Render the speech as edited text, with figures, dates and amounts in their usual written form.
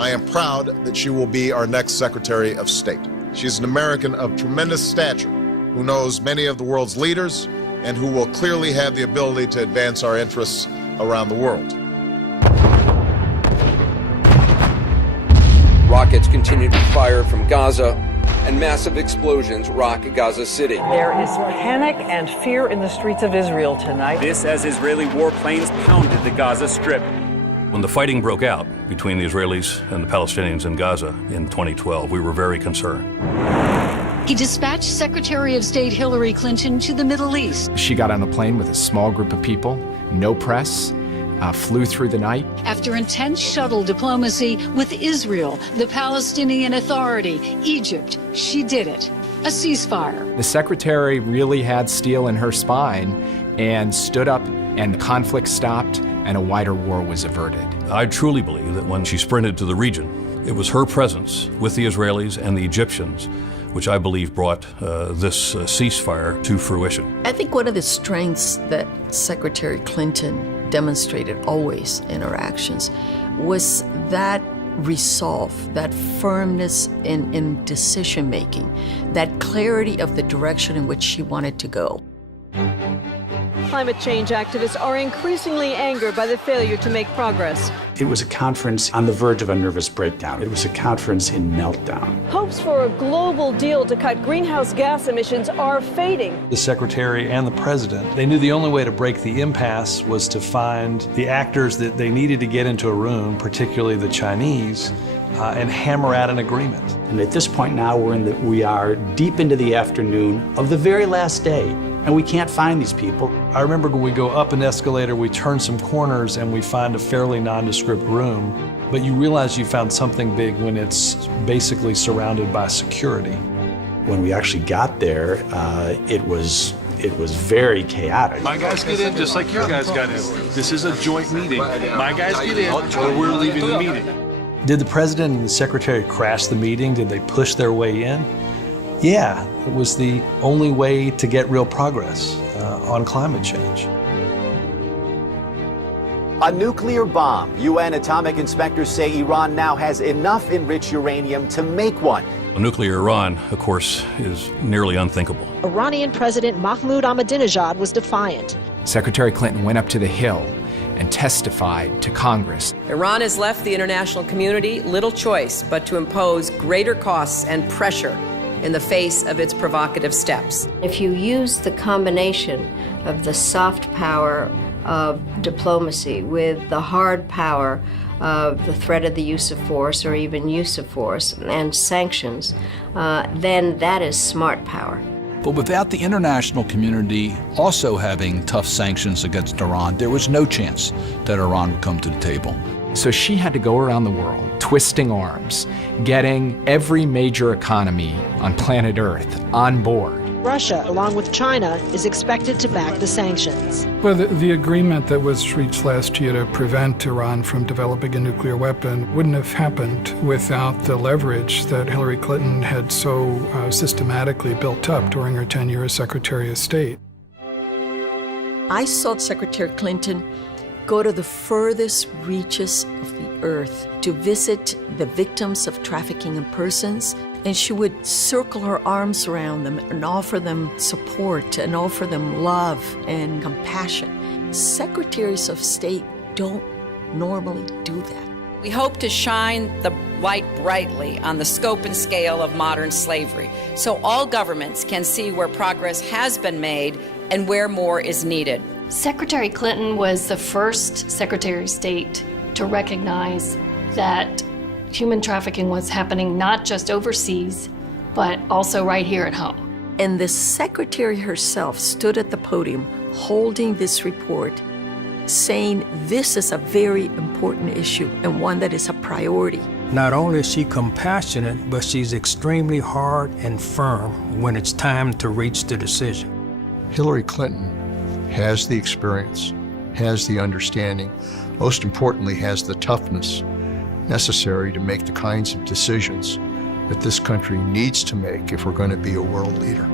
I am proud that she will be our next Secretary of State. She's an American of tremendous stature, who knows many of the world's leaders, and who will clearly have the ability to advance our interests around the world. Rockets continue to fire from Gaza, and massive explosions rock Gaza City. There is panic and fear in the streets of Israel tonight. This as Israeli warplanes pounded the Gaza Strip. When the fighting broke out between the Israelis and the Palestinians in Gaza in 2012, we were very concerned. He dispatched Secretary of State Hillary Clinton to the Middle East. She got on a plane with a small group of people, no press, flew through the night. After intense shuttle diplomacy with Israel, the Palestinian Authority, Egypt, she did it. A ceasefire. The secretary really had steel in her spine and stood up, and the conflict stopped and a wider war was averted. I truly believe that when she sprinted to the region, it was her presence with the Israelis and the Egyptians which I believe brought this ceasefire to fruition. I think one of the strengths that Secretary Clinton demonstrated always in her actions was that resolve, that firmness in decision-making, that clarity of the direction in which she wanted to go. Climate change activists are increasingly angered by the failure to make progress. It was a conference on the verge of a nervous breakdown. It was a conference in meltdown. Hopes for a global deal to cut greenhouse gas emissions are fading. The secretary and the president, they knew the only way to break the impasse was to find the actors that they needed to get into a room, particularly the Chinese, and hammer out an agreement. And at this point now, we are deep into the afternoon of the very last day, and we can't find these people. I remember when we go up an escalator, we turn some corners and we find a fairly nondescript room, but you realize you found something big when it's basically surrounded by security. When we actually got there, it was very chaotic. My guys get in just like your guys got in. This is a joint meeting. My guys get in or we're leaving the meeting. Did the president and the secretary crash the meeting? Did they push their way in? Yeah, it was the only way to get real progress on climate change. A nuclear bomb. UN atomic inspectors say Iran now has enough enriched uranium to make one. Nuclear Iran, of course, is nearly unthinkable. Iranian President Mahmoud Ahmadinejad was defiant. Secretary Clinton went up to the Hill and testified to Congress. Iran has left the international community little choice but to impose greater costs and pressure in the face of its provocative steps. If you use the combination of the soft power of diplomacy with the hard power of the threat of the use of force or even use of force and sanctions, then that is smart power. But without the international community also having tough sanctions against Iran, there was no chance that Iran would come to the table. So she had to go around the world, twisting arms, getting every major economy on planet Earth on board. Russia, along with China, is expected to back the sanctions. Well, the agreement that was reached last year to prevent Iran from developing a nuclear weapon wouldn't have happened without the leverage that Hillary Clinton had so systematically built up during her tenure as Secretary of State. I saw Secretary Clinton go to the furthest reaches of the earth to visit the victims of trafficking in persons, and she would circle her arms around them and offer them support and offer them love and compassion. Secretaries of State don't normally do that. We hope to shine the light brightly on the scope and scale of modern slavery, so all governments can see where progress has been made and where more is needed. Secretary Clinton was the first Secretary of State to recognize that human trafficking was happening not just overseas, but also right here at home. And the secretary herself stood at the podium holding this report, saying this is a very important issue and one that is a priority. Not only is she compassionate, but she's extremely hard and firm when it's time to reach the decision. Hillary Clinton has the experience, has the understanding, most importantly, has the toughness necessary to make the kinds of decisions that this country needs to make if we're going to be a world leader.